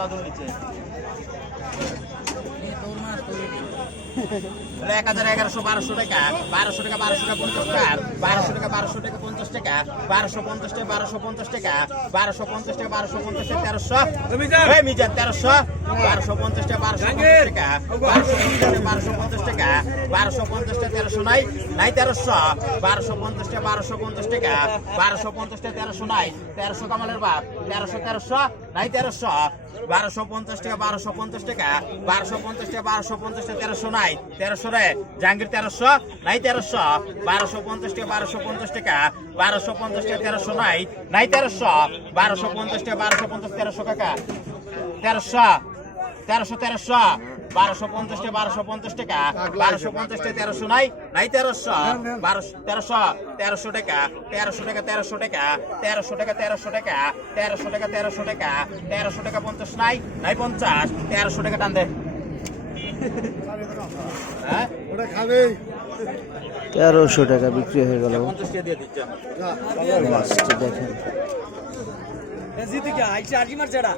কোনটা দূর নিচে 1100 1200 টাকা 1200 টাকা 1200 টাকা 50 টাকা 1200 টাকা 1200 টাকা 50 টাকা 1250 টাকা 1250 টাকা 1250 টাকা 1300 এই মিজান 1300 1250 টাকা 1250 টাকা 1250 টাকা 1250 টাকা 1300 নাই 1300 1250 টাকা 1250 টাকা 1250 টাকা 1300 নাই 1300 কামালের বাপ 1300 নাই 1300 1250 টাকা 1250 টাকা 1250 টাকা 1250 টাকা 1300 নাই 1300 রে জাহাঙ্গীর 1300 নাই 1300 1250 টাকা 1250 টাকা 1250 টাকা 1300 নাই 1300 1250 টাকা 1250 1300 কাকা 1300 1300 1250 টাকা 1250 টাকা 1250 টাকা 1300 নাই 1300 1300 টাকা 1300 টাকা 1300 টাকা 1300 টাকা 1300 টাকা 1300 টাকা 1300 টাকা 1300 টাকা 50 নাই 50 1300 টাকা টান দে হ্যাঁ ওটা খাবে 1300 টাকা বিক্রি হয়ে গেল 50 টাকা দিয়ে দিচ্ছি মাছটি দেখেন জিতে কি আইছে আরকি মারছে এটা